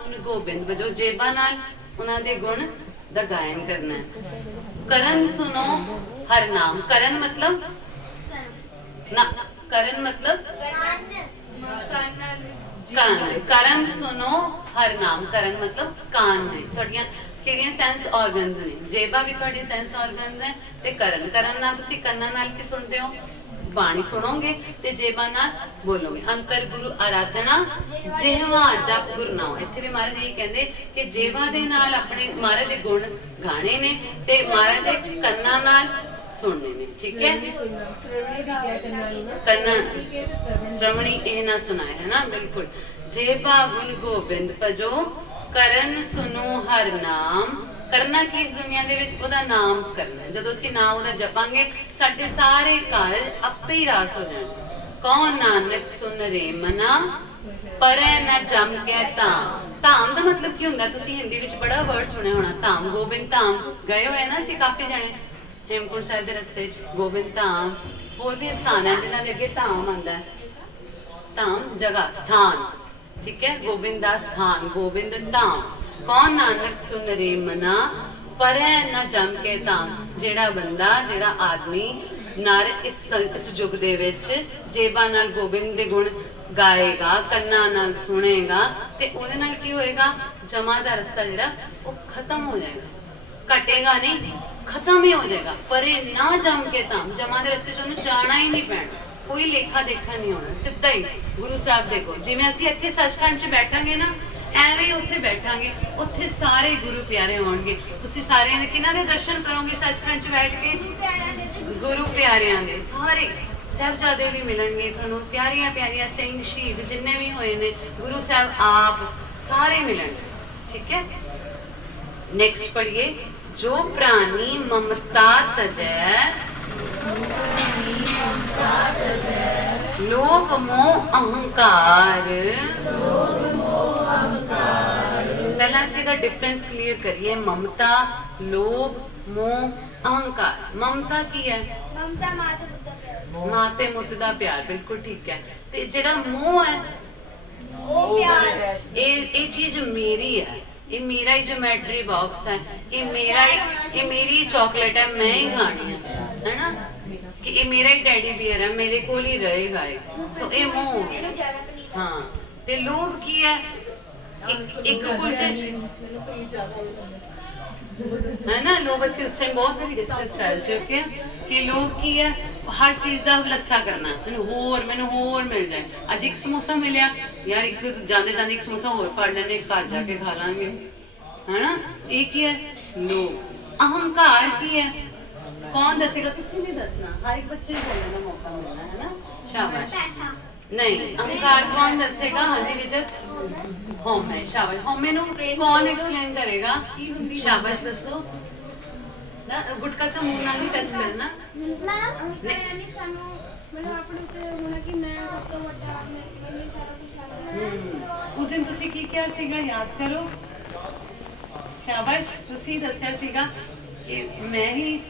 ਗੁਣ ਗੋਬਿੰਦ ਵਜੋ ਜੇਬਾਂ ਨਾਲ ਉਹਨਾਂ ਦੇ ਗੁਣ ਦਾ ਗਾਇਨ ਕਰਨਾ ਹੈ। ਕਰਨ ਸੁਨੋ ਹਰ ਨਾਮ। ਕਰਨ ਮਤਲਬ? ਨਾ, ਕਰਨ ਮਤਲਬ? ਕੰਨ। ਕਰਨ ਸੁਨੋ ਹਰ ਨਾਮ। ਕਰਨ ਮਤਲਬ ਕਾਨ ਹੈ ਤੁਹਾਡੀਆਂ ਕਿਹੜੀਆਂ ਸੈਂਸ ਆਰਗਨਸ ਨੇ? ਜੇਬਾ ਵੀ ਤੁਹਾਡੀ ਸੈਂਸ ਆਰਗਨਸ ਹੈ ਤੇ ਕਰਨ। ਕਰਨ ਨਾਲ ਤੁਸੀਂ ਕੰਨਾਂ ਨਾਲ ਕੀ ਸੁਣਦੇ ਹੋ? ਬਾਣੀ ਸੁਣੋਗੇ ਤੇ ਜੇਬਾ ਨਾਲ ਬੋਲੋਗੇ। ਅੰਤਰ ਗੁਰੂ ਆਰਾਧਨਾ ਜਿਹਵਾ ਜਪ ਗੁਰੂ ਨਾਮ ਇੱਥੇ ਵੀ ਮਹਾਰਾਜ ਇਹ ਕਹਿੰਦੇ ਕਿ ਜੇਬਾ ਦੇ ਨਾਲ ਆਪਣੇ ਮਹਾਰਾਜ ਦੇ ਗੁਣ ਗਾਣੇ ਨੇ ਤੇ ਮਹਾਰਾਜ ਦੇ ਕੰਨਾਂ ਨਾਲ ਸੁਣਨੇ ਨੇ। ਠੀਕ ਹੈ? ਕੰਨਾਂ ਸ਼੍ਰਵਣੀ ਇਹ ਨਾ ਸੁਣਾਏ, ਹੈ ਨਾ? ਬਿਲਕੁਲ। ਜੇਬਾ ਗੁਣ ਗੋਬਿੰਦ ਭਜੋ, ਕਰਨ ਸੁਨੋ ਹਰ ਨਾਮ। ਕਰਨਾ ਕੀ ਇਸ ਦੁਨੀਆ ਦੇ ਵਿੱਚ? ਉਹਦਾ ਨਾਮ ਕਰਨਾ। ਜਦੋਂ ਅਸੀਂ ਨਾਮ ਉਹਦਾ ਜਪਾਂਗੇ, ਸਾਡੇ ਸਾਰੇ ਕਾਰਜ ਆਪੇ ਹੀ ਰਾਸ ਹੋ ਜਾਣਗੇ। ਕੌਣ ਨਾਨਕ ਸੁਨ ਰੇ ਮਨਾ, ਪਰੈ ਨ ਜਮ ਕੇ ਧਾਮ। ਧਾਮ ਦਾ ਮਤਲਬ ਕੀ ਹੁੰਦਾ? ਤੁਸੀਂ ਹਿੰਦੀ ਵਿੱਚ ਬੜਾ ਵਰਡ ਸੁਣਿਆ ਹੋਣਾ। ਧਾਮ, ਗੋਬਿੰਦ ਧਾਮ। ਗਏ ਹੋਏ ਨਾ ਅਸੀਂ ਕਾਫੀ ਜਾਣੇ? ਹੇਮਕੁੰਟ ਸਾਹਿਬ ਦੇ ਰਸਤੇ 'ਚ ਗੋਬਿੰਦ ਧਾਮ। ਹੋਰ ਵੀ ਸਥਾਨ ਹੈ ਜਿਨ੍ਹਾਂ ਦੇ ਅੱਗੇ ਧਾਮ ਆਉਂਦਾ ਹੈ। ਧਾਮ ਜਗ੍ਹਾ, ਸਥਾਨ। ਠੀਕ ਹੈ? ਗੋਬਿੰਦ ਦਾ ਸਥਾਨ, ਗੋਬਿੰਦ ਧਾਮ। ਕੌਣ ਨਾਨਕ ਸੁਨ ਰੇ ਮਨਾ? ਪਰੈ ਨ ਜਮ ਕੇ ਧਾਮ। ਜਿਹੜਾ ਬੰਦਾ, ਜਿਹੜਾ ਆਦਮੀ ਨਰ ਇਸ ਇਸ ਯੁੱਗ ਦੇ ਵਿੱਚ ਜੇਬਾਂ ਨਾਲ ਗੋਬਿੰਦ ਦੇ ਗੁਣ ਗਾਏਗਾ, ਕੰਨਾਂ ਨਾਲ ਸੁਣੇਗਾ, ਤੇ ਉਹਦੇ ਨਾਲ ਕੀ ਹੋਏਗਾ? ਜਮਾ ਦਾ ਰਸਤਾ ਜਿਹੜਾ, ਉਹ ਖਤਮ ਹੋ ਜਾਏਗਾ। ਘਟੇਗਾ ਨਹੀਂ, ਖਤਮ ਹੀ ਹੋ ਜਾਏਗਾ। ਪਰੇ ਨਾ ਜਮ ਕੇ ਤਾਂ ਜਮਾ ਦੇ ਰਸਤੇ 'ਚ ਉਹਨੂੰ ਜਾਣਾ ਹੀ ਨਹੀਂ ਪੈਣਾ। ਕੋਈ ਲੇਖਾ ਦੇਖਾ ਨਹੀਂ ਹੋਣਾ। ਸਿੱਧਾ ਹੀ ਗੁਰੂ ਸਾਹਿਬ ਦੇ ਕੋਲ ਜਿਵੇਂ ਅਸੀਂ ਇੱਥੇ ਸੱਚਖੰਡ 'ਚ ਬੈਠਾਂਗੇ ਨਾ ਐਵੇਂ ਉੱਥੇ ਬੈਠਾਂਗੇ, ਉੱਥੇ ਸਾਰੇ ਗੁਰੂ ਪਿਆਰੇ ਆਉਣਗੇ ਤੁਸੀਂ ਸਾਰਿਆਂ ਦੇ ਕਿਹਨਾਂ ਦੇ ਦਰਸ਼ਨ ਕਰੋਗੇ ਸੱਚਖੰਡ 'ਚ ਬੈਠ ਕੇ? ਗੁਰੂ ਪਿਆਰਿਆਂ ਦੇ। ਸਾਰੇ ਸਹਿਬਜ਼ਾਦੇ ਵੀ ਮਿਲਣਗੇ ਤੁਹਾਨੂੰ। ਪਿਆਰੀਆਂ ਪਿਆਰੀਆਂ ਸਿੰਘ ਸ਼ਹੀਦ ਜਿੰਨੇ ਵੀ ਹੋਏ ਨੇ, ਗੁਰੂ ਸਾਹਿਬ ਆਪ ਸਾਰੇ ਮਿਲਣਗੇ। ਠੀਕ ਹੈ? ਨੈਕਸਟ ਪੜ੍ਹੀਏ। ਜੋ ਪ੍ਰਾਨੀ ਮਮਤਾ ਤਜੈ, ਲੋਭ ਮੋਹ ਅਹੰਕਾਰ। ਲੋਭ ਪਹਿਲਾਂ ਅਸੀਂ ਦਾ ਡਿਫਰੈਂਸ ਕਲੀਅਰ ਕਰੀਏ। ਮਮਤਾ ਲੋਭ ਮੋਹ ਅਹੰਕਾਰ। ਮਮਤਾ ਕੀ ਹੈ? ਮਮਤਾ ਮਾਤਾ ਦਾ ਪਿਆਰ। ਮਾਂ ਮੁੱਤ ਦਾ ਪਿਆਰ ਬਿਲਕੁਲ ਠੀਕ ਹੈ। ਤੇ ਜਿਹੜਾ ਮੋਹ ਹੈ ਉਹ ਪਿਆਰ ਇਹ ਇਹ ਚੀਜ਼ ਮੇਰੀ ਹੈ। ਇਹ ਮੇਰਾ ਹੀ ਜਿਓਮੈਟਰੀ ਬਾਕਸ ਹੈ। ਇਹ ਮੇਰਾ ਇਹ ਮੇਰੀ ਚਾਕਲੇਟ ਹੈ। ਮੈਂ ਹੀ ਖਾਣੀ ਹੈ। ਹੈਨਾ? ਕਿ ਇਹ ਮੇਰਾ ਹੀ ਟੈਡੀ ਬੀਅਰ ਹੈ। ਮੇਰੇ ਕੋਲ ਹੀ ਰਹੇਗਾ ਇਹ। ਸੋ ਇਹ ਮੋਹ ਹਾਂ। ਤੇ ਲੋਭ ਕੀ ਹੈ? ਇੱਕ ਇੱਕ ਕੁਲਚੇ ਚ। ਹੈ ਨਾ ਲੋਭ ਅਸੀਂ ਉਸ ਟਾਈਮ ਬਹੁਤ ਵਾਰੀ ਡਿਸਕਸ ਕਰ ਚੁੱਕੇ ਹਾਂ ਕਿ ਲੋਭ ਕੀ ਹੈ, ਹਰ ਚੀਜ਼ ਦਾ ਲੱਸਾ ਕਰਨਾ, ਮੈਨੂੰ ਹੋਰ ਮੈਨੂੰ ਹੋਰ ਮਿਲ ਜਾਏ। ਅੱਜ ਇੱਕ ਸਮੋਸਾ ਮਿਲਿਆ, ਯਾਰ ਇੱਕ ਜਾਂਦੇ ਜਾਂਦੇ ਇੱਕ ਸਮੋਸਾ ਹੋਰ ਫੜ ਲੈਂਦੇ, ਘਰ ਜਾ ਕੇ ਖਾ ਲਾਂਗੇ। ਹੈਨਾ ਇਹ ਕੀ ਹੈ? ਲੋਭ ਅਹੰਕਾਰ ਕੀ ਹੈ? ਕੌਣ ਦੱਸੇਗਾ? ਤੁਸੀਂ ਨਹੀਂ ਦੱਸਣਾ। ਹਰ ਇੱਕ ਬੱਚੇ ਨੂੰ ਬੋਲਣ ਦਾ ਮੌਕਾ ਮਿਲਣਾ, ਹੈ ਨਾ? ਸ਼ਾਬਾਸ਼। ਨਹੀਂ ਅਹੰਕਾਰ ਕੌਣ ਦੱਸੇਗਾ? ਹਾਂਜੀ ਵਿਜੇ? ਹਉਮੈ ਸ਼ਾਬਾਸ਼। ਹਉਮੈ ਨੂੰ ਕੌਣ ਐਕਸਪਲੇਨ ਕਰੇਗਾ? ਸ਼ਾਬਾਸ਼ ਦੱਸੋ। ਨਾ ਗੁਟਕਾ ਸਾ ਮੂੰਹ ਨਾਲ ਨਹੀਂ ਟੱਚ ਕਰਨਾ। ਮੈਮ ਕਰਿਆਨੀ ਸਾਨੂੰ ਮੈਨੂੰ ਆਪਣੇ ਉੱਤੇ ਹੋਣਾ ਕਿ ਮੈਂ ਸਭ ਤੋਂ ਵੱਡਾ ਮੇਰੇ ਲਈ ਸਾਰਾ ਕੁਝ ਆ ਹਮ, ਉਸ ਦਿਨ ਤੁਸੀਂ ਕੀ ਕਿਹਾ ਸੀਗਾ? ਯਾਦ ਕਰੋ। ਸ਼ਾਬਾਸ਼ ਤੁਸੀਂ ਦੱਸਿਆ ਸੀਗਾ ਕਿ ਮੈਂ ਹੀ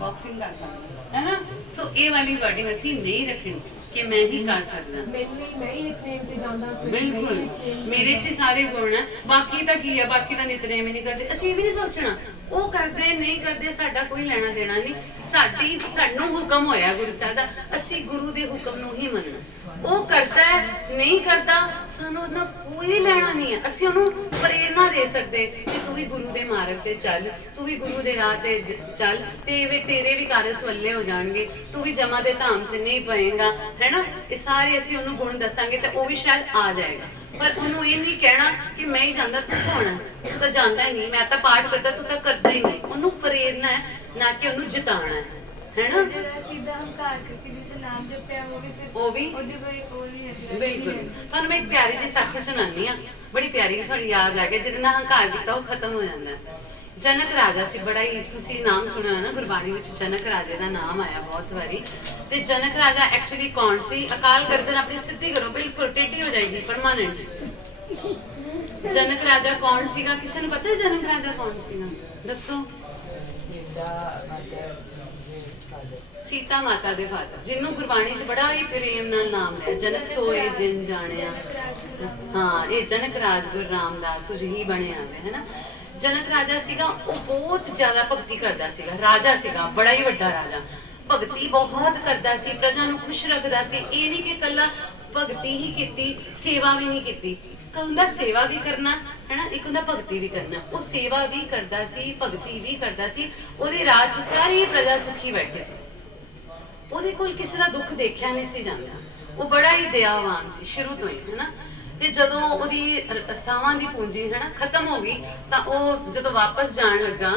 ਬਾਕਸਿੰਗ ਕਰਦਾ। ਹੈ ਨਾ? ਸੋ ਇਹ ਵਾਲੀ ਵਰਡਿੰਗ ਅਸੀਂ ਨਹੀਂ ਰੱਖਣੀ। ਕਿ ਮੈਂ ਹੀ ਕਰ ਸਕਦਾ। ਮੈਨੂੰ ਹੀ ਮੈਂ ਹੀ ਨਿਤਨੇਮ ਤੇ ਜਾਂਦਾ ਸੀ। ਬਿਲਕੁਲ। ਮੇਰੇ 'ਚ ਸਾਰੇ ਗੁਣ ਹੈ ਬਾਕੀ ਤਾਂ ਕੀ ਹੈ ਬਾਕੀ ਤਾਂ ਨਿਤਨੇਮ ਹੀ ਨਹੀਂ ਕਰਦੇ। ਅਸੀਂ ਇਹ ਵੀ ਨਹੀਂ ਸੋਚਣਾ। ਉਹ ਕਰਦੇ ਨਹੀਂ ਕਰਦੇ ਸਾਡਾ ਕੋਈ ਲੈਣਾ ਦੇਣਾ ਨਹੀਂ। ਸਾਡੀ ਸਾਨੂੰ ਹੁਕਮ ਹੋਇਆ ਗੁਰੂ ਸਾਹਿਬ ਦਾ। ਅਸੀਂ ਗੁਰੂ ਦੇ ਹੁਕਮ ਨੂੰ ਹੀ ਮੰਨਣਾ। ਉਹ ਕਰਦਾ ਹੈ, ਨਹੀਂ ਕਰਦਾ, ਸਾਨੂੰ ਉਹਦਾ ਕੋਈ ਲੈਣਾ ਨਹੀਂ ਹੈ। ਅਸੀਂ ਉਹਨੂੰ ਪ੍ਰੇਰਣਾ ਦੇ ਸਕਦੇ ਕਿ ਤੂੰ ਵੀ ਗੁਰੂ ਦੇ ਮਾਰਗ ਤੇ ਚੱਲ, ਤੂੰ ਵੀ ਗੁਰੂ ਦੇ ਰਾਹ ਤੇ ਚੱਲ, ਤੇ ਵੀ ਤੇਰੇ ਵੀ ਕਾਰਜ ਸਵੱਲੇ ਹੋ ਜਾਣਗੇ, ਤੂੰ ਵੀ ਜਮਾ ਦੇ ਧਾਮ 'ਚ ਨਹੀਂ ਪਏਗਾ, ਹੈਨਾ? ਇਹ ਸਾਰੇ ਅਸੀਂ ਉਹਨੂੰ ਗੁਣ ਦੱਸਾਂਗੇ ਤੇ ਉਹ ਵੀ ਸ਼ਾਇਦ ਆ ਜਾਏਗਾ। ਪਰ ਉਹਨੂੰ ਇਹ ਨਹੀਂ ਕਹਿਣਾ ਕਿ ਮੈਂ ਹੀ ਜਾਂਦਾ, ਤੂੰ ਕੌਣ ਤੂੰ ਤਾਂ ਜਾਂਦਾ ਹੀ ਨਹੀਂ, ਮੈਂ ਤਾਂ ਪਾਠ ਕਰਦਾ, ਤੂੰ ਤਾਂ ਕਰਦਾ ਹੀ ਨਹੀਂ। ਉਹਨੂੰ ਪ੍ਰੇਰਨਾ ਹੈ, ਨਾ ਕਿ ਉਹਨੂੰ ਜਿਤਾਣਾ ਹੈ, ਹੈਨਾ? ਜਿਹੜਾ ਸਿੱਧਾ ਹੰਕਾਰ ਕਰਕੇ ਜਿਸ ਨਾਮ ਜਪਿਆ ਉਹ ਵੀ ਫਿਰ ਉਹ ਵੀ ਉਹਦੇ ਕੋਈ ਉਹ ਨਹੀਂ ਹੈ ਬਿਲਕੁਲ। ਤੁਹਾਨੂੰ ਮੈਂ ਇੱਕ ਪਿਆਰੀ ਜਿਹੀ ਸਾਖੀ ਸੁਣਾਉਂਦੀ ਆ ਬੜੀ ਪਿਆਰੀ ਤੁਹਾਡੀ ਯਾਦ ਲੱਗ ਗਈ। ਜਿਹਦੇ ਨਾਲ ਹੰਕਾਰ ਕੀਤਾ ਉਹ ਖਤਮ ਹੋ ਜਾਂਦਾ ਹੈ। ਜਨਕ ਰਾਜਾ ਸੀ। ਬੜਾ ਹੀ ਤੁਸੀਂ ਨਾਮ ਸੁਣਿਆ ਹੋਣਾ ਨਾ ਗੁਰਬਾਣੀ ਵਿੱਚ ਜਨਕ ਰਾਜੇ ਦਾ ਨਾਮ ਆਇਆ ਬਹੁਤ ਵਾਰੀ। ਤੇ ਜਨਕ ਰਾਜਾ ਐਕਚੁਅਲੀ ਕੌਣ ਸੀ? ਅਕਾਲ ਗਰਦਨ ਆਪਣੀ ਸਿੱਧੀ ਕਰੋ ਬਿਲਕੁਲ ਟੇਢੀ ਹੋ ਜਾਏਗੀ ਪਰਮਾਨੈਂਟ ਜਨਕ ਰਾਜਾ ਕੌਣ ਸੀਗਾ? ਕਿਸੇ ਨੂੰ ਪਤਾ ਹੈ ਜਨਕ ਰਾਜਾ ਕੌਣ ਸੀਗਾ? ਦੱਸੋ। ਸੀਤਾ ਮਾਤਾ ਦੇ ਫਾਦਰ, ਜਿਹਨੂੰ ਗੁਰਬਾਣੀ 'ਚ ਬੜਾ ਹੀ ਪ੍ਰੇਮ ਨਾਲ ਨਾਮ ਲਿਆ, ਜਨਕ ਸੋਏ ਜਿਨ ਜਾਣਿਆ। ਹਾਂ, ਇਹ ਜਨਕ ਰਾਜ ਗੁਰੂ ਰਾਮਦਾਸ ਤੁਝ ਹੀ ਬਣੇ ਆਵੇ ਹੈਨਾ। ਜਨਕ ਰਾਜਾ ਸੀਗਾ, ਉਹ ਬਹੁਤ ਜ਼ਿਆਦਾ ਭਗਤੀ ਕਰਦਾ ਸੀਗਾ, ਰਾਜਾ ਸੀਗਾ, ਬੜਾ ਹੀ ਵੱਡਾ ਰਾਜਾ। ਭਗਤੀ ਬਹੁਤ ਕਰਦਾ ਸੀ, ਪ੍ਰਜਾ ਨੂੰ ਖੁਸ਼ ਰੱਖਦਾ ਸੀ, ਇਹ ਨਹੀਂ ਕਿ ਕੱਲਾ ਭਗਤੀ ਹੀ ਕੀਤੀ, ਸੇਵਾ ਵੀ ਨਹੀਂ ਕੀਤੀ। ਇੱਕ ਹੁੰਦਾ ਸੇਵਾ ਵੀ ਕਰਨਾ, ਹੈਨਾ, ਇੱਕ ਹੁੰਦਾ ਭਗਤੀ ਵੀ ਕਰਨਾ। ਉਹ ਸੇਵਾ ਵੀ ਕਰਦਾ ਸੀ, ਭਗਤੀ ਵੀ ਕਰਦਾ ਸੀ, ਉਹਦੇ ਰਾਜ 'ਚ ਸਾਰੀ ਪ੍ਰਜਾ ਸੁਖੀ ਬੈਠੇ ਸੀ। ਉਹਦੇ ਕੋਲ ਕਿਸੇ ਦਾ ਦੁੱਖ ਦੇਖਿਆ ਨਹੀਂ ਸੀ ਜਾਂਦਾ। ਉਹ ਬੜਾ ਹੀ ਦਇਆਵਾਨ ਸੀ, ਸ਼ੁਰੂ ਤੋਂ ਹੀ, ਹੈਨਾ। ਤੇ ਜਦੋਂ ਉਹਦੀ ਰ- ਸਾਵਾਂ ਦੀ ਪੂੰਜੀ, ਹੈਨਾ, ਖਤਮ ਹੋ ਗਈ, ਤਾਂ ਉਹ ਜਦੋਂ ਵਾਪਸ ਜਾਣ ਲੱਗਾ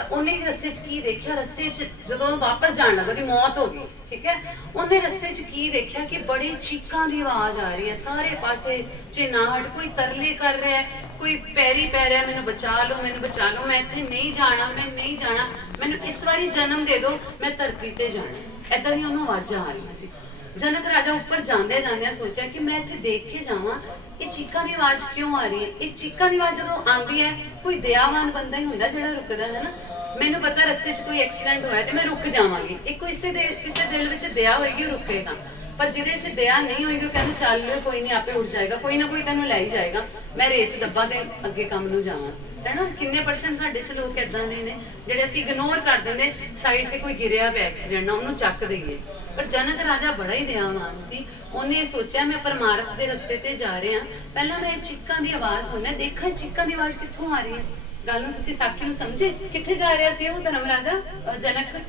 ਤਾਂ ਉਹਨੇ ਰਸਤੇ 'ਚ ਕੀ ਦੇਖਿਆ? ਰਸਤੇ 'ਚ ਜਦੋਂ ਉਹ ਵਾਪਸ ਜਾਣ ਲੱਗਾ ਉਹਦੀ ਮੌਤ ਹੋ ਗਈ, ਠੀਕ ਹੈ? ਉਹਨੇ ਰਸਤੇ 'ਚ ਕੀ ਦੇਖਿਆ ਕਿ ਬੜੀ ਚੀਕਾਂ ਦੀ ਆਵਾਜ਼ ਆ ਰਹੀ ਹੈ? ਸਾਰੇ ਪਾਸੇ ਚਿਨਾਹਟ ਕੋਈ ਤਰਲੇ ਕਰ ਰਿਹਾ ਕੋਈ ਪੈਰੀ ਪੈ ਰਿਹਾ ਮੈਨੂੰ ਬਚਾ ਲਓ, ਮੈਨੂੰ ਬਚਾ ਲਓ, ਮੈਂ ਇੱਥੇ ਨਹੀਂ ਜਾਣਾ, ਮੈਂ ਨਹੀਂ ਜਾਣਾ, ਮੈਨੂੰ ਇਸ ਵਾਰੀ ਜਨਮ ਦੇ ਦਿਓ, ਮੈਂ ਧਰਤੀ ਤੇ ਜਾਣਾ ਏਦਾਂ ਦੀ ਉਹਨੂੰ ਆਵਾਜ਼ਾਂ ਆ ਰਹੀਆਂ ਸੀ। ਜਨਕ ਰਾਜਾ ਉੱਪਰ ਜਾਂਦੇ ਜਾਂਦੇ ਸੋਚਿਆ ਕਿ ਮੈਂ ਇੱਥੇ ਦੇਖ ਕੇ ਜਾਵਾਂ, ਇਹ ਚੀਕਾਂ ਦੀ ਆਵਾਜ਼ ਕਿਉਂ ਆ ਰਹੀ ਹੈ? ਇਹ ਚੀਕਾਂ ਦੀ ਆਵਾਜ਼ ਜਦੋਂ ਆਉਂਦੀ ਹੈ, ਕੋਈ ਦਇਆਵਾਨ ਬੰਦਾ ਹੀ ਹੁੰਦਾ ਜਿਹੜਾ ਰੁਕਦਾ ਹੈ ਨਾ ਮੈਨੂੰ ਪਤਾ ਰਸਤੇ 'ਚ ਕੋਈ ਐਕਸੀਡੈਂਟ ਹੋਇਆ ਤੇ ਮੈਂ ਰੁਕ ਜਾਵਾਂਗੀ। ਇਹ ਕੋਈ ਦੇ, ਕਿਸੇ ਦਿਲ ਵਿੱਚ ਦਇਆ ਹੋਏਗੀ, ਉਹ ਰੁਕੇਗਾ। ਪਰ ਜਿਹਦੇ 'ਚ ਦਇਆ ਨਹੀਂ ਹੋਏਗੀ, ਉਹ ਕਹਿੰਦਾ, ਚੱਲ ਕੋਈ ਨਹੀਂ, ਆਪੇ ਉੱਠ ਜਾਏਗਾ। ਕੋਈ ਨਾ ਕੋਈ ਤੈਨੂੰ ਲੈ ਹੀ ਜਾਏਗਾ। ਮੈਂ ਰੇਸ ਡੱਬਾ ਦੇ ਅੱਗੇ ਕੰਮ ਨੂੰ ਜਾਵਾਂ। ਹੈਨਾ? ਕਿੰਨੇ ਪਰਸੈਂਟ ਸਾਡੇ 'ਚ ਲੋਕ ਇਦਾਂ ਦੇ ਨੇ, ਜਿਹੜੇ ਅਸੀਂ ਇਗਨੋਰ ਕਰ ਦਿੰਦੇ ਸਾਈਡ ਤੇ ਕੋਈ ਗਿਰਿਆ ਪਿਆ ਐਕਸੀਡੈਂਟ ਨਾ, ਉਹਨੂੰ ਚੱਕ ਦਈਏ। ਪਰ ਜਨਕ ਰਾਜਾ ਬੜਾ ਹੀ ਦਇਆਵਾਨ ਸੀ। ਉਹਨੇ ਸੋਚਿਆ, ਮੈਂ ਪਰਮਾਰਥ ਦੇ ਰਸਤੇ ਤੇ ਜਾ ਰਿਹਾ। ਪਹਿਲਾਂ ਮੈਂ ਚੀਕਾਂ ਦੀ ਆਵਾਜ਼ ਸੁਣਿਆ, ਦੇਖਾਂ ਚੀਕਾਂ ਦੀ ਆਵਾਜ਼ ਕਿੱਥੋਂ ਆ ਰਹੀ ਹੈ? ਗੱਲ ਨੂੰ ਤੁਸੀਂ ਸਾਖੀ ਨੂੰ ਸਮਝੇ? ਕਿੱਥੇ ਜਾ ਰਿਹਾ ਸੀ ਉਹ ਧਰਮ ਰਾਜਾ? ਜਨਕ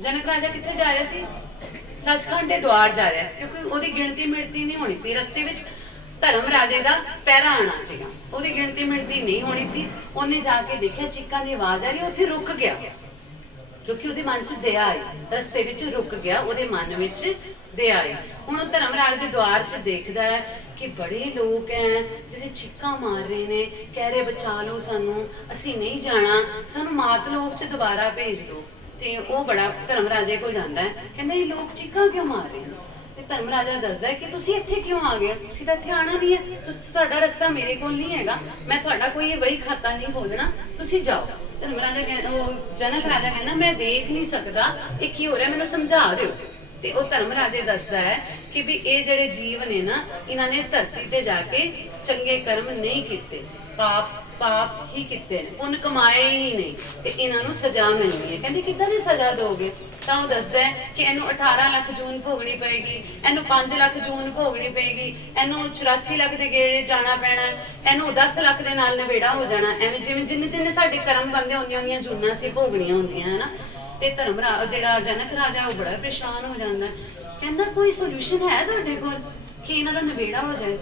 ਜਨਕ ਰਾਜਾ ਕਿੱਥੇ ਜਾ ਰਿਹਾ ਸੀ? ਸੱਚਖੰਡ ਦੇ ਦਵਾਰ ਜਾ ਰਿਹਾ ਸੀ, ਕਿਉਂਕਿ ਉਹਦੀ ਗਿਣਤੀ ਮਿਣਤੀ ਨਹੀਂ ਹੋਣੀ ਸੀ। ਰਸਤੇ ਵਿੱਚ ਧਰਮ ਰਾਜੇ ਦਾ ਪਹਿਰਾ ਆਣਾ ਸੀਗਾ। ਉਹਦੀ ਗਿਣਤੀ ਮਿਣਤੀ ਨਹੀਂ ਹੋਣੀ ਸੀ। ਉਹਨੇ ਜਾ ਕੇ ਦੇਖਿਆ, ਚੀਕਾਂ ਦੀ ਆਵਾਜ਼ ਆ ਰਹੀ, ਉੱਥੇ ਰੁਕ ਗਿਆ। ਕਿਉਂਕਿ ਉਹਦੇ ਮਨ 'ਚ ਦਇਆ ਆਈ। ਰਸਤੇ ਵਿੱਚ ਰੁਕ ਗਿਆ, ਉਹਦੇ ਮਨ ਵਿੱਚ ਦਇਆ ਆਈ। ਹੁਣ ਉਹ ਧਰਮ ਧਰਮਰਾਜ ਦੇ ਦਵਾਰ 'ਚ ਦੇਖਦਾ ਹੈ ਕਿ ਬੜੇ ਲੋਕ ਐ ਜਿਹੜੇ ਚੀਕਾਂ ਮਾਰ ਰਹੇ ਨੇ, ਕਹਿ ਰਹੇ ਬਚਾ ਲਓ ਸਾਨੂੰ, ਅਸੀਂ ਨਹੀਂ ਜਾਣਾ, ਸਾਨੂੰ ਮਾਤ ਲੋਕ 'ਚ ਦੁਬਾਰਾ ਭੇਜ ਦਿਓ ਤੇ ਉਹ ਬੜਾ ਧਰਮ ਰਾਜੇ ਕੋਲ ਜਾਂਦਾ ਹੈ ਕਹਿੰਦਾ ਇਹ ਲੋਕ ਚੀਕਾਂ ਕਿਉਂ ਮਾਰ ਰਹੇ ਨੇ? ਤੇ ਧਰਮਰਾਜਾ ਦੱਸਦਾ ਕਿ ਤੁਸੀਂ ਇੱਥੇ ਕਿਉਂ ਆ ਗਏ ਤੁਸੀਂ ਤਾਂ ਇੱਥੇ ਆਣਾ ਨਹੀਂ ਹੈ ਤੁਸੀਂ ਤੁਹਾਡਾ ਰਸਤਾ ਮੇਰੇ ਕੋਲ ਨਹੀਂ ਹੈਗਾ, ਮੈਂ ਤੁਹਾਡਾ ਕੋਈ ਇਹ ਵਹੀ ਖਾਤਾ ਨਹੀਂ ਖੋਲਣਾ ਤੁਸੀਂ ਜਾਓ। ਧਰਮਰਾਜਾ ਕਹਿੰਦਾ ਉਹ ਜਨਕ ਰਾਜਾ ਕਹਿੰਦਾ, ਮੈਂ ਦੇਖ ਨਹੀਂ ਸਕਦਾ, ਇਹ ਕੀ ਹੋ ਰਿਹਾ, ਮੈਨੂੰ ਸਮਝਾ ਦਿਓ। ਤੇ ਉਹ ਧਰਮਰਾਜੇ ਦੱਸਦਾ ਹੈ ਕਿ ਵੀ ਇਹ ਜਿਹੜੇ ਜੀਵ ਨੇ ਨਾ, ਇਹਨਾਂ ਨੇ ਧਰਤੀ ਤੇ ਜਾ ਕੇ ਚੰਗੇ ਕਰਮ ਨਹੀਂ ਕੀਤੇ। ਪਾਪ ਪਾਪ ਹੀ ਕੀਤੇ ਨੇ। ਪੁੰਨ ਕਮਾਏ ਹੀ ਨਹੀਂ ਤੇ ਇਹਨਾਂ ਨੂੰ ਸਜ਼ਾ ਮਿਲਣੀ ਹੈ। ਕਹਿੰਦੇ ਕਿੱਦਾਂ ਦੀ ਸਜ਼ਾ ਦੋਗੇ? ਤਾਂ ਉਹ ਦੱਸਦਾ ਹੈ ਕਿ ਇਹਨੂੰ 18 ਲੱਖ ਜੂਨ ਭੋਗਣੀ ਪਏਗੀ, ਇਹਨੂੰ 5 ਲੱਖ ਜੂਨ ਭੋਗਣੀ ਪਏਗੀ, ਇਹਨੂੰ 84 ਲੱਖ ਦੇ ਗੇੜੇ ਜਾਣਾ ਪੈਣਾ, ਇਹਨੂੰ 10 ਲੱਖ ਦੇ ਨਾਲ ਨਵੇੜਾ ਹੋ ਜਾਣਾ। ਐਵੇਂ ਜਿਵੇਂ ਜਿੰਨੇ ਜਿੰਨੇ ਸਾਡੇ ਕਰਮ ਬੰਦੇ ਉਹਨੀਆਂ ਉਹਨੀਆਂ ਜੂਨਾਂ ਸੀ ਭੋਗਣੀਆਂ ਹੁੰਦੀਆਂ, ਹਨਾ? ਤੇ ਧਰਮ ਰਾ- ਜਿਹੜਾ ਜਨਕ ਰਾਜਾ, ਉਹ ਬੜਾ ਪਰੇਸ਼ਾਨ ਹੋ ਜਾਂਦਾ ਕਹਿੰਦਾ, ਕੋਈ ਸੋਲੂਸ਼ਨ ਹੈ ਤੁਹਾਡੇ ਕੋਲ ਕਿ ਇਹਨਾਂ ਦਾ ਨਵੇੜਾ ਹੋ ਜਾਏ?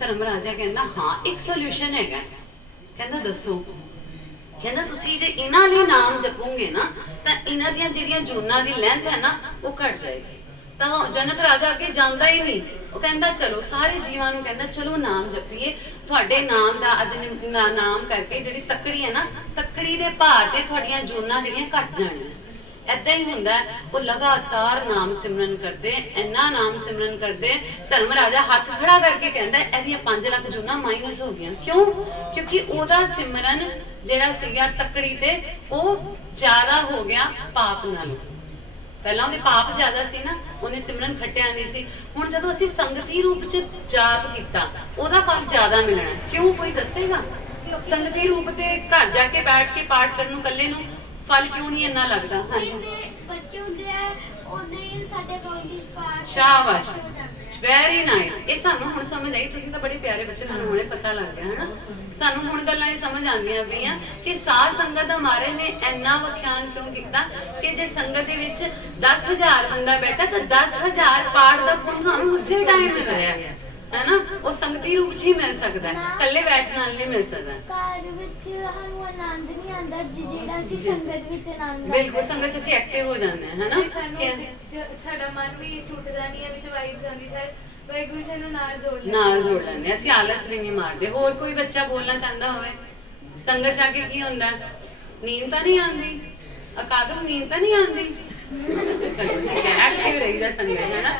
ਧਰਮ ਰਾਜਾ ਕਹਿੰਦਾ, ਹਾਂ, ਇੱਕ ਸੋਲੂਸ਼ਨ ਹੈਗਾ। ਕਹਿੰਦਾ, ਦੱਸੋ। ਕਹਿੰਦਾ, ਤੁਸੀਂ ਜੇ ਇਹਨਾਂ ਲਈ ਨਾਮ ਜਪੋਗੇ ਨਾ, ਤਾਂ ਇਹਨਾਂ ਦੀਆਂ ਜਿਹੜੀਆਂ ਜੂਨਾਂ ਦੀ ਲੈਂਥ ਹੈ ਨਾ, ਉਹ ਘਟ ਜਾਏਗੀ। ਤਾਂ ਜਨਕ ਰਾਜਾ ਅੱਗੇ ਜਾਂਦਾ ਹੀ ਨਹੀਂ। ਉਹ ਕਹਿੰਦਾ, ਚਲੋ, ਸਾਰੇ ਜੀਵਾਂ ਨੂੰ ਕਹਿੰਦਾ, ਚਲੋ, ਨਾਮ ਜਪੀਏ। ਤੁਹਾਡੇ ਨਾਮ ਦਾ ਅੱਜ ਨ- ਨਾ- ਨਾਮ ਕਰਕੇ ਜਿਹੜੀ ਤੱਕੜੀ ਹੈ ਨਾ ਤੱਕੜੀ ਦੇ ਭਾਰ ਤੇ ਤੁਹਾਡੀਆਂ ਜੂਨਾਂ ਜਿਹੜੀਆਂ ਘਟ ਜਾਣੀਆਂ। ਏਦਾਂ ਹੀ ਹੁੰਦਾ ਹੈ, ਉਹ ਲਗਾਤਾਰ ਨਾਮ ਸਿਮਰਨ ਕਰਦੇ ਇੰਨਾ ਨਾਮ ਸਿਮਰਨ ਕਰਦੇ ਧਰਮ ਰਾਜਾ ਹੱਥ ਖੜਾ ਕਰਕੇ ਕਹਿੰਦਾ ਇਹਦੀਆਂ 5 ਲੱਖ ਜੂਨਾ ਮਾਈਨਸ ਹੋ ਗਈਆਂ। ਕਿਉਂ? ਕਿਉਂਕਿ ਉਹਦਾ ਸਿਮਰਨ ਜਿਹੜਾ ਸੀਗਾ ਤੱਕੜੀ ਤੇ ਉਹ ਜ਼ਿਆਦਾ ਹੋ ਗਿਆ ਪਾਪ ਨਾਲ। ਪਹਿਲਾਂ ਉਹਦੇ ਪਾਪ ਜ਼ਿਆਦਾ ਸੀ ਨਾ ਉਹਨੇ ਸਿਮਰਨ ਖੱਟਿਆ ਨਹੀਂ ਸੀ। ਹੁਣ ਜਦੋਂ ਅਸੀਂ ਸੰਗਤੀ ਰੂਪ ਚ ਜਾਪ ਕੀਤਾ ਉਹਦਾ ਫਲ ਜ਼ਿਆਦਾ ਮਿਲਣਾ। ਕਿਉਂ? ਕੋਈ ਦੱਸੇਗਾ? ਸੰਗਤੀ ਰੂਪ ਤੇ ਘਰ ਜਾ ਕੇ ਬੈਠ ਕੇ ਪਾਠ ਕਰਨ ਨੂੰ ਇਕੱਲੇ ਨੂੰ ਫਲ ਕਿਉਂ ਨਹੀਂ ਇੰਨਾ ਲੱਗਦਾ? ਹਾਂਜੀ ਬੱਚੇ ਹੁੰਦੇ ਆ ਉਹਨੇ ਸਾਡੇ ਕੋਲ ਦੀ ਪਾਸ ਸ਼ਾਬਾਸ਼। ਵੈਰੀ ਨਾਈਸ ਇਹ ਸਾਨੂੰ ਹੁਣ ਸਮਝ ਆਈ, ਤੁਸੀਂ ਤਾਂ ਬੜੇ ਪਿਆਰੇ ਬੱਚੇ, ਤੁਹਾਨੂੰ ਹੁਣੇ ਪਤਾ ਲੱਗ ਗਿਆ, ਹਨਾ? ਸਾਨੂੰ ਹੁਣ ਗੱਲਾਂ ਇਹ ਸਮਝ ਆਉਂਦੀਆਂ ਪਈਆਂ ਕਿ ਸਾਧ ਸੰਗਤ ਦਾ ਮਾਰੇ ਨੇ ਇੰਨਾ ਵਖਿਆਨ ਕਿਉਂ ਕੀਤਾ ਕਿ ਜੇ ਸੰਗਤ ਦੇ ਵਿੱਚ 10000 ਬੰਦਾ ਬੈਠਾ, ਤਾਂ 10000 ਪਾਠ ਦਾ ਪੁੰਨ ਤੁਹਾਨੂੰ ਉਸੇ ਟਾਈਮ ਮਿਲ ਹੈਨਾ ਉਹ ਸੰਗਤੀ ਰੂਪ 'ਚ ਹੀ ਮਿਲ ਸਕਦਾ ਹੈ ਇਕੱਲੇ ਬੈਠਣ ਨਾਲ ਨਹੀਂ ਮਿਲ ਸਕਦਾ। ਘਰ ਵਿੱਚ ਸਾਨੂੰ ਆਨੰਦ ਨਹੀਂ ਆਉਂਦਾ ਜਿ- ਜਿਹੜਾ ਅਸੀਂ ਸੰਗਤ ਵਿੱਚ ਆਨੰਦ ਬਿਲਕੁਲ ਸੰਗਤ 'ਚ ਅਸੀਂ ਐਕਟਿਵ ਹੋ ਜਾਂਦੇ ਹਾਂ ਹੈਨਾ? ਤੇ ਸਾਨੂੰ ਕਿ- ਜ- ਜ- ਸਾਡਾ ਮਨ ਵੀ ਟੁੱਟਦਾ ਨਹੀਂ ਹੈ ਵਿੱਚ ਵਾਈ ਜਾਂਦੀ ਸਰ ਵਾਹਿਗੁਰੂ ਜੀ ਨੂੰ ਨਾਲ ਜੋੜ ਲੈਂਦੇ ਨਾਲ ਜੋੜ ਲੈਂਦੇ ਹਾਂ। ਅਸੀਂ ਆਲਸ ਵੀ ਨਹੀਂ ਮਾਰਦੇ। ਹੋਰ ਕੋਈ ਬੱਚਾ ਬੋਲਣਾ ਚਾਹੁੰਦਾ ਹੋਵੇ? ਸੰਗਤ ਜਾ ਕੇ ਕੀ ਹੁੰਦਾ? ਨੀਂਦ ਤਾਂ ਨਹੀਂ ਆਉਂਦੀ? ਅਕਾਦਮ ਨੀਂਦ ਤਾਂ ਨਹੀਂ ਆਉਂਦੀ? ਐਕਟਿਵ ਰਹੀਦਾ ਸੰਗਤ, ਹੈ ਨਾ?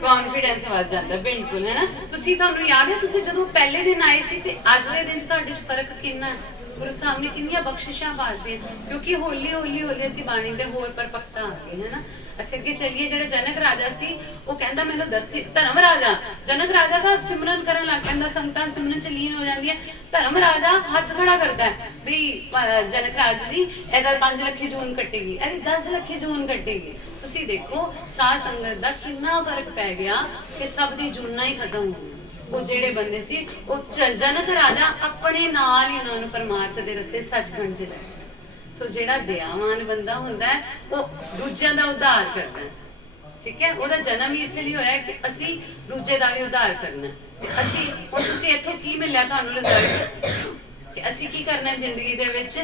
ਕੌਨਫੀਡੈਂਸ ਵੱਧ ਜਾਂਦਾ, ਬਿਲਕੁਲ, ਹੈ ਨਾ? ਤੁਸੀਂ ਤੁਹਾਨੂੰ ਯਾਦ ਹੈ, ਤੁਸੀਂ ਜਦੋਂ ਪਹਿਲੇ ਦਿਨ ਆਏ ਸੀ ਤੇ ਅੱਜ ਦੇ ਦਿਨ 'ਚ ਤੁਹਾਡੇ 'ਚ ਫ਼ਰਕ ਕਿੰਨਾ ਹੈ? ਗੁਰੂ ਸਾਹਿਬ ਨੇ ਕਿੰਨੀਆਂ ਬਖਸ਼ਿਸ਼ਾਂ ਪਾਤੀਆਂ ਕਿਉਂਕਿ ਹੌਲੀ ਹੌਲੀ ਹੌਲੀ ਅਸੀਂ ਬਾਣੀ ਦੇ ਹੋਰ ਪਰਪੱਕਤਾ ਆ ਗਏ, ਹੈ ਨਾ? ਅਸੀਂ ਅੱਗੇ ਚੱਲੀਏ, ਜਿਹੜੇ ਜਨਕ ਰਾਜਾ ਸੀ, ਉਹ ਕਹਿੰਦਾ, ਮੈਨੂੰ ਦੱਸੀ, ਧਰਮ ਰਾਜਾ। ਜਨਕ ਰਾਜਾ ਤਾਂ ਸਿਮਰਨ ਕਰਨ ਲੱਗ ਪੈਂਦਾ ਸੰਗਤਾਂ ਸਿਮਰਨ ਚ ਲੀਨ ਹੋ ਜਾਂਦੀਆਂ। ਧਰਮ ਰਾਜਾ ਹੱਥ ਖੜਾ ਕਰਦਾ ਹੈ ਵੀ ਜਨਕ ਰਾਜ ਜੀ, ਇਹਦਾ 5 ਲੱਖੀ ਜੂਨ ਕੱਟੇਗੀ, ਇਹਦੀ 10 ਲੱਖੀ ਜੂਨ ਕੱਟੇਗੀ। ਤੁਸੀਂ ਦੇਖੋ, ਸਾਧ ਸੰਗਤ ਦਾ ਕਿੰਨਾ ਫ਼ਰਕ ਪੈ ਗਿਆ ਕਿ ਸਭ ਦੀ ਜੂਨਾਂ ਹੀ ਖਤਮ ਹੋ ਗਈਆਂ ਉਹ ਜਿਹੜੇ ਬੰਦੇ ਸੀ, ਉਹ ਜਨਕ ਰਾਜਾ ਆਪਣੇ ਨਾਲ ਹੀ ਉਹਨਾਂ ਨੂੰ ਪਰਮਾਰਥ ਦੇ ਰਸਤੇ ਸੱਚਖੰਡ ਚ ਲੈ ਗਿਆ। ਸੋ ਜਿਹੜਾ ਦਇਆਵਾਨ ਬੰਦਾ ਹੁੰਦਾ ਹੈ ਉਹ ਦੂਜਿਆਂ ਦਾ ਉਧਾਰ ਕਰਦਾ ਹੈ। ਠੀਕ ਹੈ? ਉਹਦਾ ਜਨਮ ਹੀ ਇਸ ਲਈ ਹੋਇਆ ਕਿ ਅਸੀਂ ਦੂਜੇ ਦਾ ਵੀ ਉਧਾਰ ਕਰਨਾ। ਅਸੀਂ ਹੁਣ ਤੁਸੀਂ ਇੱਥੋਂ ਕੀ ਮਿਲਿਆ ਤੁਹਾਨੂੰ ਰਿਜ਼ਲਟ ਕਿ ਅਸੀਂ ਕੀ ਕਰਨਾ ਹੈ ਜ਼ਿੰਦਗੀ ਦੇ ਵਿੱਚ?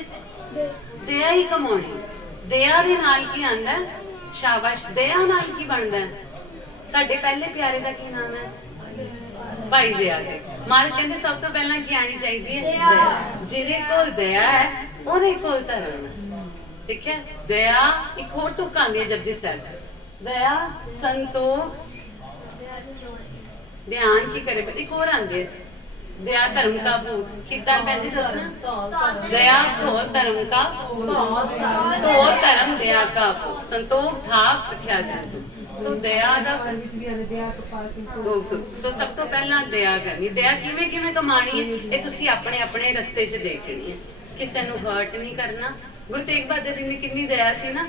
ਦਇਆ ਹੀ ਕਮਾਉਣੀ ਦਇਆ ਦੇ ਨਾਲ ਕੀ ਆਂਦਾ? ਸ਼ਾਬਾਸ਼। ਦਇਆ ਨਾਲ ਕੀ ਬਣਦਾ? ਸਾਡੇ ਪਹਿਲੇ ਪਿਆਰੇ ਦਾ ਕੀ ਨਾਮ ਹੈ? ਭਾਈ ਦਇਆ ਸੀ ਮਹਾਰਾਜ ਕਹਿੰਦੇ ਸਭ ਤੋਂ ਪਹਿਲਾਂ ਕੀ ਆਣੀ ਚਾਹੀਦੀ ਹੈ? ਜਿਹਦੇ ਕੋਲ ਦਇਆ ਹੈ ਉਹਦੇ ਕੋਲ ਧਰਮ ਹੈ। ਠੀਕ ਹੈ? ਦਇਆ ਇੱਕ ਹੋਰ ਤੁਕ ਆਉਂਦੀ ਹੈ ਜਪਜੀ ਸਾਹਿਬ। 'ਚ। ਦਇਆ ਸੰਤੋਖ ਧਿਆਨ ਕੀ ਕਰੇ ਇੱਕ ਹੋਰ ਆਉਂਦੀ ਹੈ। ਦਇਆ ਧਰਮ ਕਾ ਭੂਤ। ਕਿੱਦਾਂ ਭੈਣ ਜੀ ਦੱਸਣਾ? ਦਇਆ ਧੋ ਧਰਮ ਕਾ ਧੋ ਧਰਮ ਦਇਆ ਕਾ ਭੂਤ। ਸੰਤੋਖ ਸੋ ਦਇਆ ਦਾ ਵਿੱਚ ਵੀ ਅਨਿਦਿਆ ਤੋਂ ਲੋਕ ਸੋ ਸਭ ਤੋਂ ਪਹਿਲਾਂ ਦਇਆ ਕਰਨੀ। ਦਇਆ ਕਿਵੇਂ ਕਿਵੇਂ ਕਮਾਣੀ ਹੈ? ਇਹ ਤੁਸੀਂ ਆਪਣੇ ਆਪਣੇ ਰਸਤੇ 'ਚ ਦੇਖਣੀ ਹੈ। ਕਿਸੇ ਨੂੰ ਹਰਟ ਨਹੀਂ ਕਰਨਾ। ਗੁਰੂ ਤੇਗ ਬਹਾਦਰ ਜੀ ਦੀ ਕਿੰਨੀ ਦਇਆ ਸੀ ਨਾ।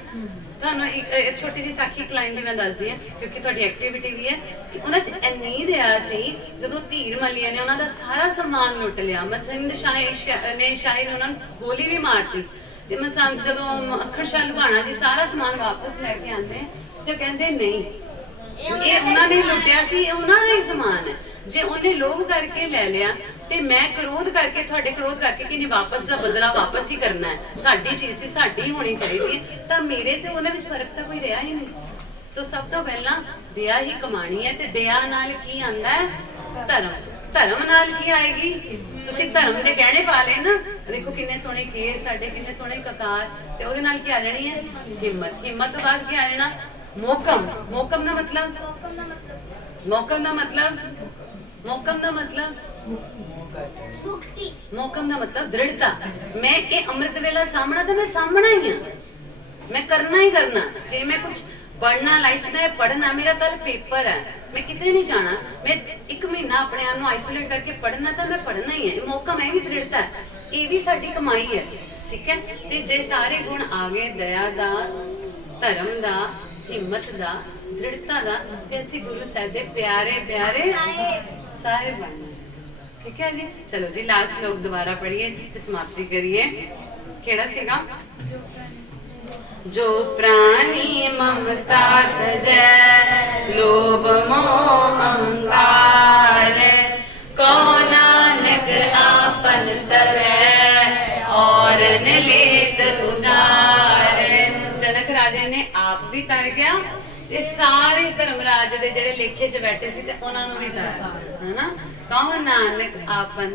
ਤੁਹਾਨੂੰ ਇੱਕ ਇੱਕ ਛੋਟੀ ਜਿਹੀ ਸਾਖੀ ਕਲਾਈਨ ਦੀ ਮੈਂ ਦੱਸਦੀ ਹਾਂ, ਕਿਉਂਕਿ ਤੁਹਾਡੀ ਐਕਟੀਵਿਟੀ ਵੀ ਹੈ। ਕਿ ਉਹਨਾਂ 'ਚ ਇੰਨੀ ਦਇਆ ਸੀ, ਜਦੋਂ ਧੀਰ ਮਲੀਆਂ ਨੇ ਉਹਨਾਂ ਦਾ ਸਾਰਾ ਸਮਾਨ ਲੁੱਟ ਲਿਆ। ਮਸੰਦ ਸ਼ਾਹ ਨੇ ਸ਼ਾਇਰ ਉਹਨਾਂ ਨੂੰ ਗੋਲੀ ਵੀ ਮਾਰਤੀ। ਤੇ ਮਸੰਦ ਜਦੋਂ ਅੱਖਰ ਸ਼ਾਹ ਲੁਬਾਣਾ ਜੀ ਸਾਰਾ ਸਮਾਨ ਵਾਪਸ ਲੈ ਕੇ ਆਉਂਦੇ ਤੇ ਕਹਿੰਦੇ ਨਹੀਂ ਇਹ ਉਹਨਾਂ ਨੇ ਲੁੱਟਿਆ ਸੀ, ਇਹ ਉਹਨਾਂ ਦਾ ਹੀ ਸਮਾਨ ਹੈ। ਜੇ ਉਹਨੇ ਲੋਭ ਕਰਕੇ ਲੈ ਲਿਆ, ਤੇ ਮੈਂ ਕ੍ਰੋਧ ਕਰਕੇ, ਤੁਹਾਡੇ ਕ੍ਰੋਧ ਕਰਕੇ ਕਿ ਨਹੀਂ, ਵਾਪਸ ਦਾ ਬਦਲਾ ਵਾਪਸ ਹੀ ਕਰਨਾ ਹੈ। ਸਾਡੀ ਚੀਜ਼ ਸੀ, ਸਾਡੀ ਹੋਣੀ ਚਾਹੀਦੀ ਹੈ। ਤਾਂ ਮੇਰੇ ਤੇ ਉਹਨਾਂ ਵਿੱਚ ਫ਼ਰਕ ਤਾਂ ਕੋਈ ਰਿਹਾ ਹੀ ਨਹੀਂ। ਤੋਂ ਸਭ ਤੋਂ ਪਹਿਲਾਂ ਦਇਆ ਹੀ ਕਮਾਣੀ ਹੈ, ਤੇ ਦਇਆ ਨਾਲ ਕੀ ਆਂਦਾ ਹੈ? ਧਰਮ। ਧਰਮ ਨਾਲ ਕੀ ਆਏਗੀ? ਤੁਸੀਂ ਧਰਮ ਦੇ ਗਹਿਣੇ ਪਾ ਲਏ ਨਾ। ਦੇਖੋ ਕਿੰਨੇ ਸੋਹਣੇ ਕੇਸ ਸਾਡੇ, ਕਿੰਨੇ ਸੋਹਣੇ ਕਕਾਰ, ਤੇ ਉਹਦੇ ਨਾਲ ਕੀ ਆ ਜਾਣੀ ਹੈ? ਹਿੰਮਤ। ਹਿੰਮਤ ਤੋਂ ਬਾਅਦ ਕੀ ਆ ਜਾਣਾ? ਮੋਕਮ ਮੋਕਮ ਦਾ ਮਤਲਬ? ਹੁਕਮ ਦਾ ਮਤਲਬ। ਮੋਕਮ ਦਾ ਮਤਲਬ? ਮੋਕਮ ਦਾ ਮਤਲਬ? ਮੁਕਤੀ। ਮੋਕਮ ਦਾ ਮਤਲਬ ਦ੍ਰਿੜਤਾ। ਮੈਂ ਇਹ ਅੰਮ੍ਰਿਤ ਵੇਲਾ ਸਾਹਮਣਾ ਤੇ ਮੈਂ ਸਾਹਮਣਾ ਹੀ ਹਾਂ। ਮੈਂ ਕਰਨਾ ਹੀ ਕਰਨਾ। ਜੇ ਮੈਂ ਕੁਝ ਪੜਨਾ ਲਾਈਫ 'ਚ ਮੈਂ ਪੜਨਾ ਮੇਰਾ ਕੱਲ ਪੇਪਰ ਹੈ। ਮੈਂ ਕਿਤੇ ਨਹੀਂ ਜਾਣਾ। ਮੈਂ ਇੱਕ ਮਹੀਨਾ ਆਪਣੇ ਆਪ ਨੂੰ ਆਈਸੋਲੇਟ ਕਰਕੇ ਪੜਨਾ ਤਾਂ ਮੈਂ ਪੜਨਾ ਹੀ ਹੈ। ਇਹ ਮੌਕਾ ਮੈਂ ਵੀ ਦ੍ਰਿੜਤਾ ਇਹ ਵੀ ਸਾਡੀ ਕਮਾਈ ਹੈ। ਠੀਕ ਹੈ? ਤੇ ਜੇ ਸਾਰੇ ਗੁਣ ਆ ਗਏ ਦਇਆ ਦਾ ਧਰਮ ਦਾ ਹਿੰਮਤ ਦਾ, ਦ੍ਰਿੜਤਾ ਦਾ, ਤੇ ਅਸੀਂ ਗੁਰੂ ਸਾਹਿਬ ਦੇ ਪਿਆਰੇ ਪਿਆਰੇ ਸਾਹਿਬ ਬਣਨਾ ਠੀਕ ਹੈ ਜੀ? ਚਲੋ ਜੀ ਲਾਸਟ ਲੋਕ ਦੁਬਾਰਾ ਪੜ੍ਹੀਏ ਤੇ ਸਮਾਪਤੀ ਕਰੀਏ। ਕਿਹੜਾ ਸੀਗਾ? ਜੋ ਪ੍ਰਾਣੀ ਮਮਤਾ ਤਜੈ, ਲੋਭ ਮੋਹ ਅਹੰਕਾਰ ਦੇ ਜਿਹੜੇ ਲੇਖੇ 'ਚ ਬੈਠੇ ਸੀ ਤੇ ਉਹਨਾਂ ਨੂੰ ਵੀ ਤਾਰਿਆ ਹਨਾ? ਕਹੋ ਨਾਨਕ ਆਪਨ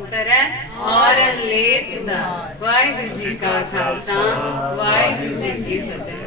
ਔਰ ਲੇਤ ਦਾ। ਵਾਹਿਗੁਰੂ ਜੀ ਕਾ ਖਾਲਸਾ, ਵਾਹਿਗੁਰੂ ਜੀ ਕੀ ਫਤਿਹ।